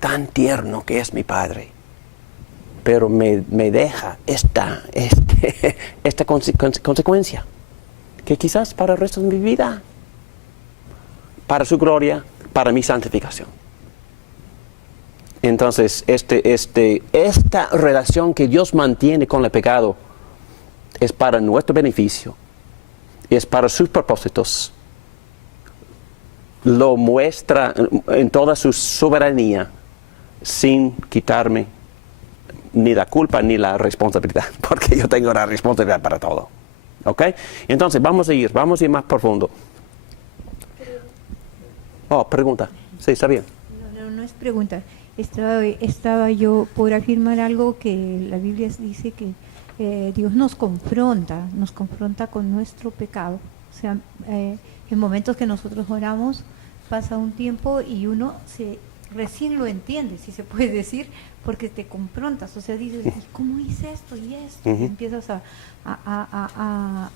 tan tierno que es mi Padre. Pero me deja esta consecuencia, que quizás para el resto de mi vida, para su gloria, para mi santificación. Entonces, esta relación que Dios mantiene con el pecado es para nuestro beneficio, es para sus propósitos. Lo muestra en toda su soberanía, sin quitarme ni la culpa ni la responsabilidad, porque yo tengo la responsabilidad para todo. ¿Ok? Entonces, vamos a ir más profundo. Pregunta. Sí, está bien. No es pregunta. Estaba yo por afirmar algo que la Biblia dice que Dios nos confronta con nuestro pecado. O sea, en momentos que nosotros oramos, pasa un tiempo y uno recién lo entiende, si se puede decir, porque te confrontas, o sea, dices, ¿y cómo hice esto y esto? Y empiezas a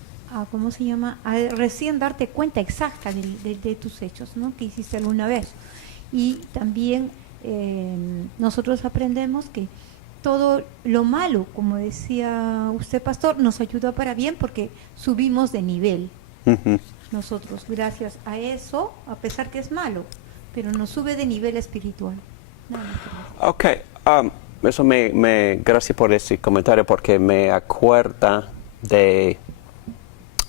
¿cómo se llama? A recién darte cuenta exacta de tus hechos, ¿no? Que hiciste alguna vez. Y también nosotros aprendemos que todo lo malo, como decía usted, pastor, nos ayuda para bien porque subimos de nivel. Ujú. Nosotros, gracias a eso, a pesar que es malo, pero nos sube de nivel espiritual. Nada más que decir. Ok, eso gracias por ese comentario porque me acuerda de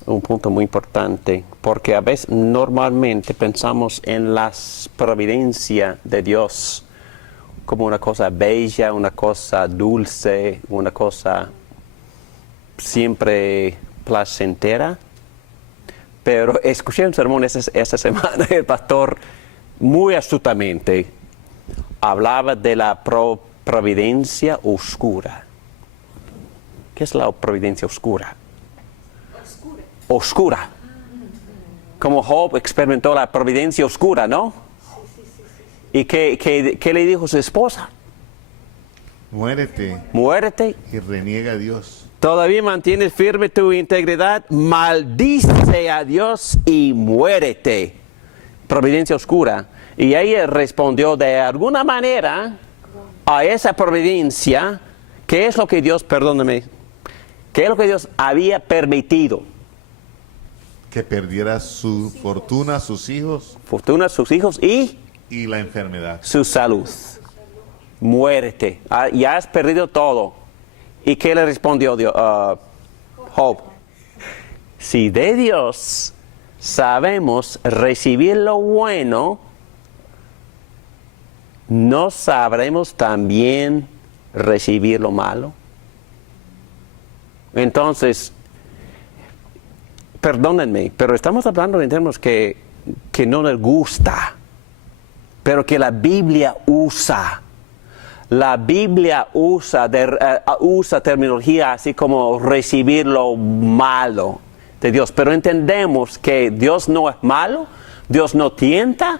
un punto muy importante, porque a veces normalmente pensamos en la providencia de Dios como una cosa bella, una cosa dulce, una cosa siempre placentera. Pero escuché un sermón esta semana, el pastor muy astutamente hablaba de la providencia oscura. ¿Qué es la providencia oscura? Oscura. Como Job experimentó la providencia oscura, ¿no? ¿Y qué le dijo su esposa? Muérete Muérete. y reniega a Dios. Todavía mantienes firme tu integridad, maldice a Dios y muérete. Providencia oscura. Y ella respondió de alguna manera a esa providencia, ¿qué es lo que Dios, perdóname, qué es lo que Dios había permitido? Que perdiera su fortuna, sus hijos Fortuna, sus hijos y y la enfermedad. su salud. Muérete. Ya has perdido todo. ¿Y qué le respondió Job? Si de Dios sabemos recibir lo bueno, ¿no sabremos también recibir lo malo? Entonces, perdónenme, pero estamos hablando en términos que no les gusta, pero que la Biblia usa. La Biblia usa terminología así como recibir lo malo de Dios. Pero entendemos que Dios no es malo, Dios no tienta,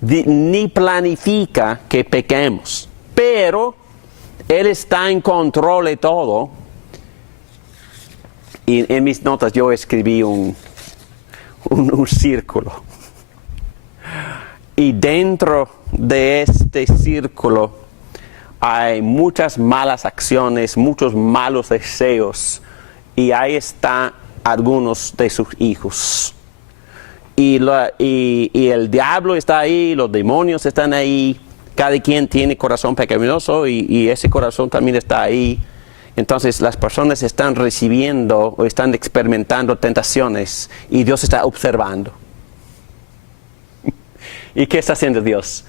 ni planifica que pequemos. Pero Él está en control de todo. Y en mis notas yo escribí un círculo. Y dentro de este círculo hay muchas malas acciones, muchos malos deseos, y ahí están algunos de sus hijos. Y el diablo está ahí, los demonios están ahí, cada quien tiene corazón pecaminoso y ese corazón también está ahí. Entonces las personas están recibiendo o están experimentando tentaciones y Dios está observando. ¿Y qué está haciendo Dios?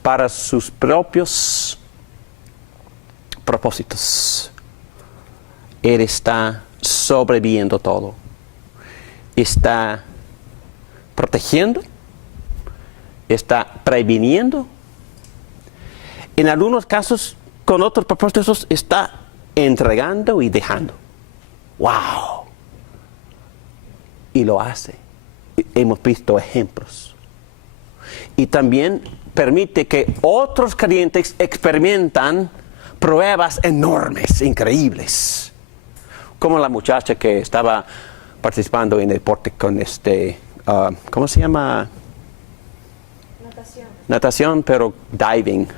Para sus propios propósitos. Él está sobreviviendo todo. Está protegiendo. Está previniendo. En algunos casos, con otros propósitos, está entregando y dejando. ¡Wow! Y lo hace. Hemos visto ejemplos. Y también permite que otros creyentes experimentan pruebas enormes, increíbles. Como la muchacha que estaba participando en el deporte con ¿cómo se llama? Natación, pero diving.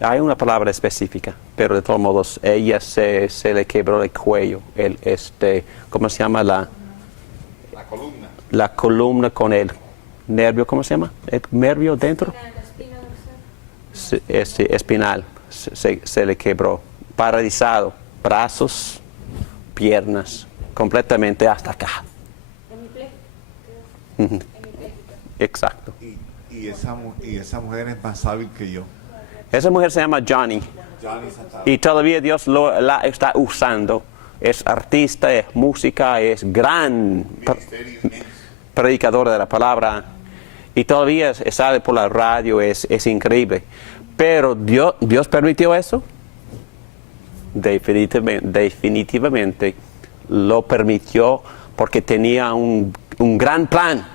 Hay una palabra específica, pero de todos modos, ella se le quebró el cuello. ¿Cómo se llama? La columna. La columna con el nervio, ¿cómo se llama? ¿El nervio dentro? Espinal. Se le quebró. Paralizado. Brazos, piernas, completamente hasta acá. Ujú. Exacto. Y esa mujer es más hábil que yo. Esa mujer se llama Johnny. Y todavía Dios la está usando. Es artista, es música, es gran predicadora de la palabra. Y todavía sale por la radio, es increíble. Pero Dios permitió eso. Definitivamente lo permitió porque tenía un gran plan.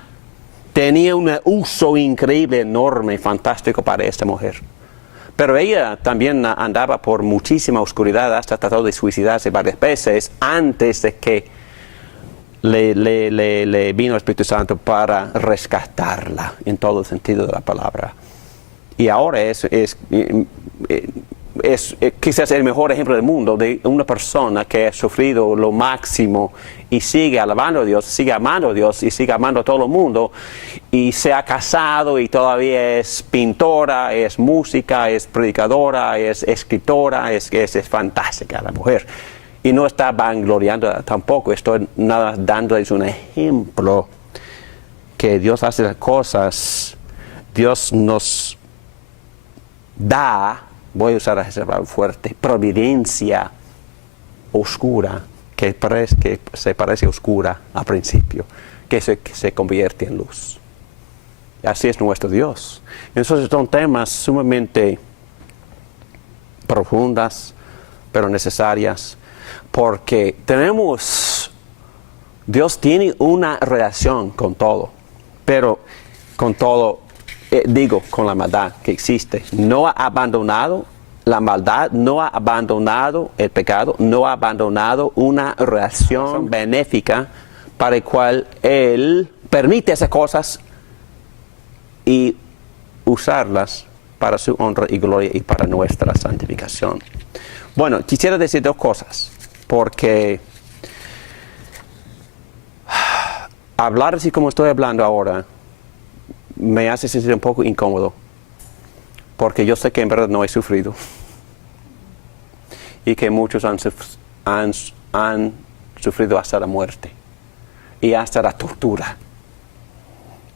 Tenía un uso increíble, enorme, fantástico para esta mujer. Pero ella también andaba por muchísima oscuridad, hasta trató de suicidarse varias veces antes de que le vino el Espíritu Santo para rescatarla en todo el sentido de la palabra. Y ahora es quizás el mejor ejemplo del mundo de una persona que ha sufrido lo máximo y sigue alabando a Dios, sigue amando a Dios y sigue amando a todo el mundo, y se ha casado y todavía es pintora, es música, es predicadora, es escritora, es fantástica la mujer. Y no está vangloriando tampoco, estoy nada dándoles un ejemplo que Dios hace las cosas, Dios nos da, voy a usar esa palabra fuerte, providencia oscura, que se parece oscura al principio, que se convierte en luz. Así es nuestro Dios. Entonces son temas sumamente profundas, pero necesarias, porque Dios tiene una relación con todo, pero con todo, con la maldad que existe. No ha abandonado la maldad, no ha abandonado el pecado, no ha abandonado una relación benéfica para la cual Él permite esas cosas y usarlas para su honra y gloria y para nuestra santificación. Bueno, quisiera decir dos cosas, porque hablar así como estoy hablando ahora me hace sentir un poco incómodo, porque yo sé que en verdad no he sufrido y que muchos han sufrido hasta la muerte y hasta la tortura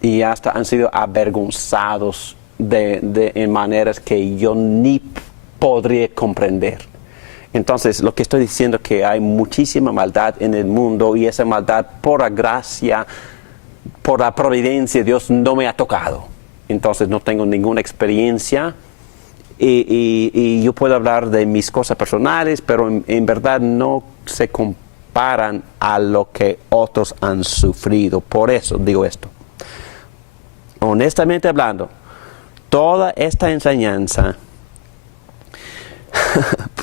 y hasta han sido avergonzados en maneras que yo ni podría comprender. Entonces, lo que estoy diciendo es que hay muchísima maldad en el mundo, y esa maldad, por la gracia, por la providencia de Dios, no me ha tocado. Entonces, no tengo ninguna experiencia y yo puedo hablar de mis cosas personales, pero en verdad no se comparan a lo que otros han sufrido. Por eso digo esto. Honestamente hablando, toda esta enseñanza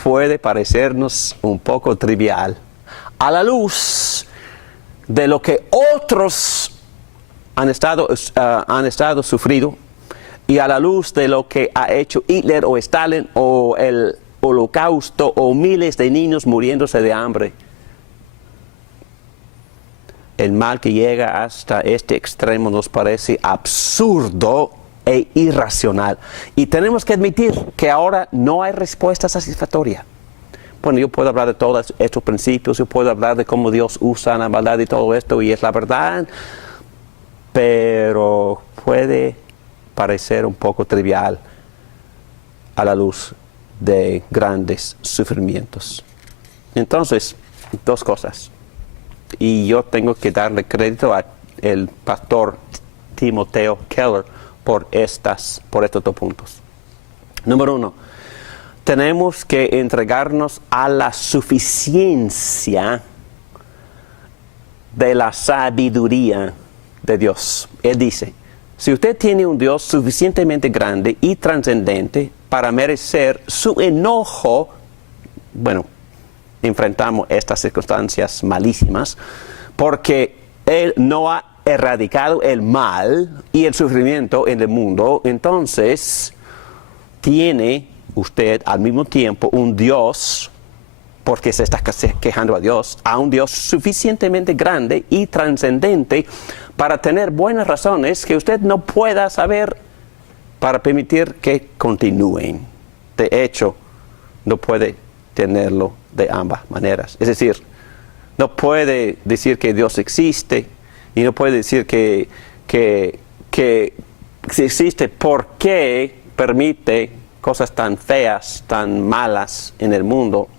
puede parecernos un poco trivial a la luz de lo que otros han estado sufriendo, y a la luz de lo que ha hecho Hitler o Stalin o el Holocausto o miles de niños muriéndose de hambre. El mal que llega hasta este extremo nos parece absurdo e irracional. Y tenemos que admitir que ahora no hay respuesta satisfactoria. Bueno, yo puedo hablar de todos estos principios, yo puedo hablar de cómo Dios usa la maldad y todo esto, y es la verdad, pero puede parecer un poco trivial a la luz de grandes sufrimientos. Entonces, dos cosas. Y yo tengo que darle crédito al pastor Timoteo Keller por estos dos puntos. Número uno, tenemos que entregarnos a la suficiencia de la sabiduría de Dios. Él dice, si usted tiene un Dios suficientemente grande y trascendente para merecer su enojo, bueno, enfrentamos estas circunstancias malísimas, porque Él no ha erradicado el mal y el sufrimiento en el mundo, entonces tiene usted al mismo tiempo un Dios, porque se está quejando a un Dios suficientemente grande y trascendente para tener buenas razones que usted no pueda saber para permitir que continúen. De hecho, no puede tenerlo de ambas maneras. Es decir, no puede decir que Dios existe y no puede decir que si existe, ¿por qué permite cosas tan feas, tan malas en el mundo?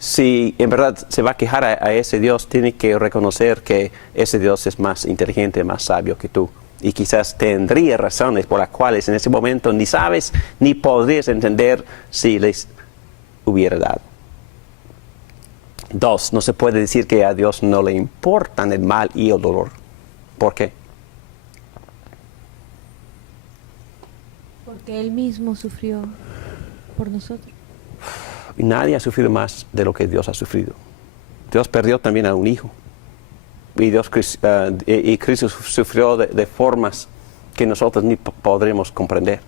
Si en verdad se va a quejar a ese Dios, tiene que reconocer que ese Dios es más inteligente, más sabio que tú. Y quizás tendría razones por las cuales en ese momento ni sabes ni podrías entender si les hubiera dado. Dos, no se puede decir que a Dios no le importan el mal y el dolor. ¿Por qué? Porque Él mismo sufrió por nosotros. Nadie ha sufrido más de lo que Dios ha sufrido. Dios perdió también a un hijo. Y Cristo sufrió de formas que nosotros ni podremos comprender.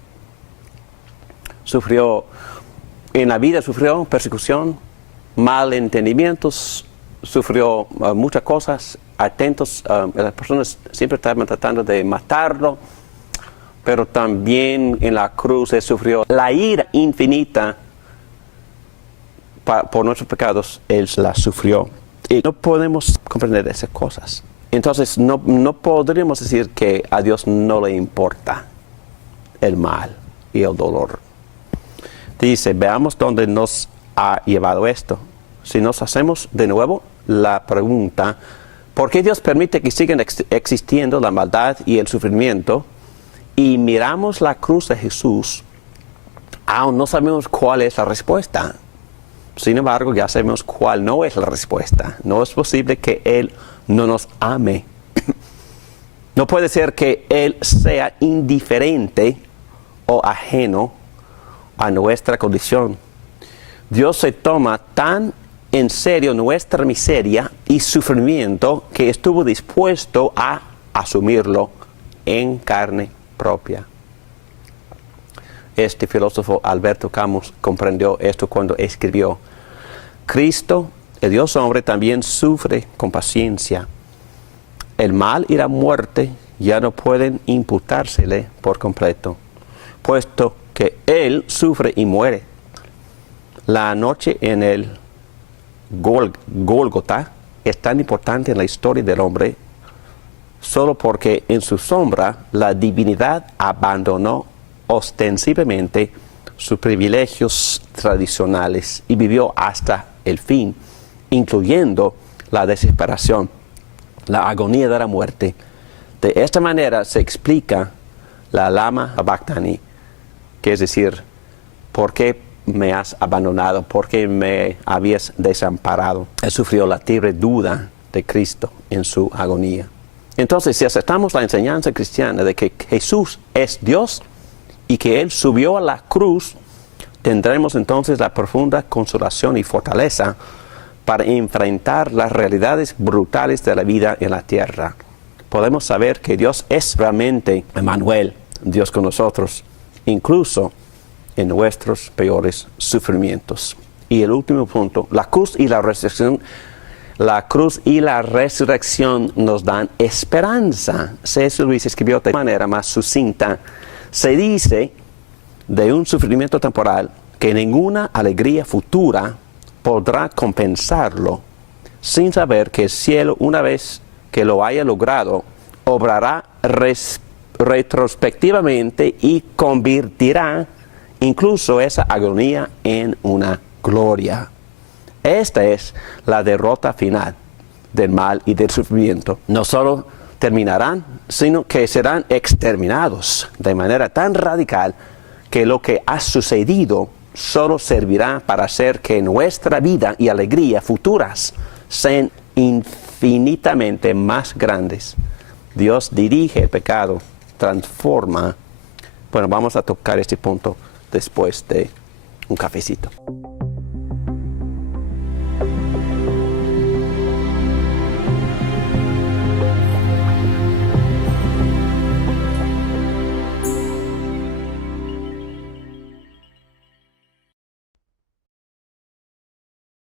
En la vida sufrió persecución, malentendimientos, sufrió muchas cosas, atentos, las personas siempre estaban tratando de matarlo, pero también en la cruz Él sufrió la ira infinita por nuestros pecados, Él la sufrió. Y no podemos comprender esas cosas. Entonces no podríamos decir que a Dios no le importa el mal y el dolor. Dice, veamos dónde nos ha llevado esto. Si nos hacemos de nuevo la pregunta, ¿por qué Dios permite que sigan existiendo la maldad y el sufrimiento? Y miramos la cruz de Jesús, aún no sabemos cuál es la respuesta. Sin embargo, ya sabemos cuál no es la respuesta. No es posible que Él no nos ame. No puede ser que Él sea indiferente o ajeno a nuestra condición. Dios se toma tan en serio nuestra miseria y sufrimiento que estuvo dispuesto a asumirlo en carne propia. Este filósofo Alberto Camus comprendió esto cuando escribió: Cristo, el Dios hombre, también sufre con paciencia. El mal y la muerte ya no pueden imputársele por completo, puesto que Él sufre y muere. La noche en el Gólgota es tan importante en la historia del hombre solo porque en su sombra la divinidad abandonó ostensiblemente sus privilegios tradicionales y vivió hasta el fin, incluyendo la desesperación, la agonía de la muerte. De esta manera se explica la lama sabachthani, que es decir, ¿por qué me has abandonado? ¿Por qué me habías desamparado? Él sufrió la terrible duda de Cristo en su agonía. Entonces, si aceptamos la enseñanza cristiana de que Jesús es Dios y que Él subió a la cruz, tendremos entonces la profunda consolación y fortaleza para enfrentar las realidades brutales de la vida en la tierra. Podemos saber que Dios es realmente Emmanuel, Dios con nosotros, incluso en nuestros peores sufrimientos. Y el último punto, la cruz y la resurrección. La cruz y la resurrección nos dan esperanza. C.S. Lewis escribió de manera más sucinta: se dice de un sufrimiento temporal que ninguna alegría futura podrá compensarlo, sin saber que el cielo, una vez que lo haya logrado, obrará retrospectivamente y convertirá incluso esa agonía en una gloria. Esta es la derrota final del mal y del sufrimiento. No solo terminarán, sino que serán exterminados de manera tan radical que lo que ha sucedido solo servirá para hacer que nuestra vida y alegría futuras sean infinitamente más grandes. Dios dirige el pecado, transforma. Bueno, vamos a tocar este punto después de un cafecito.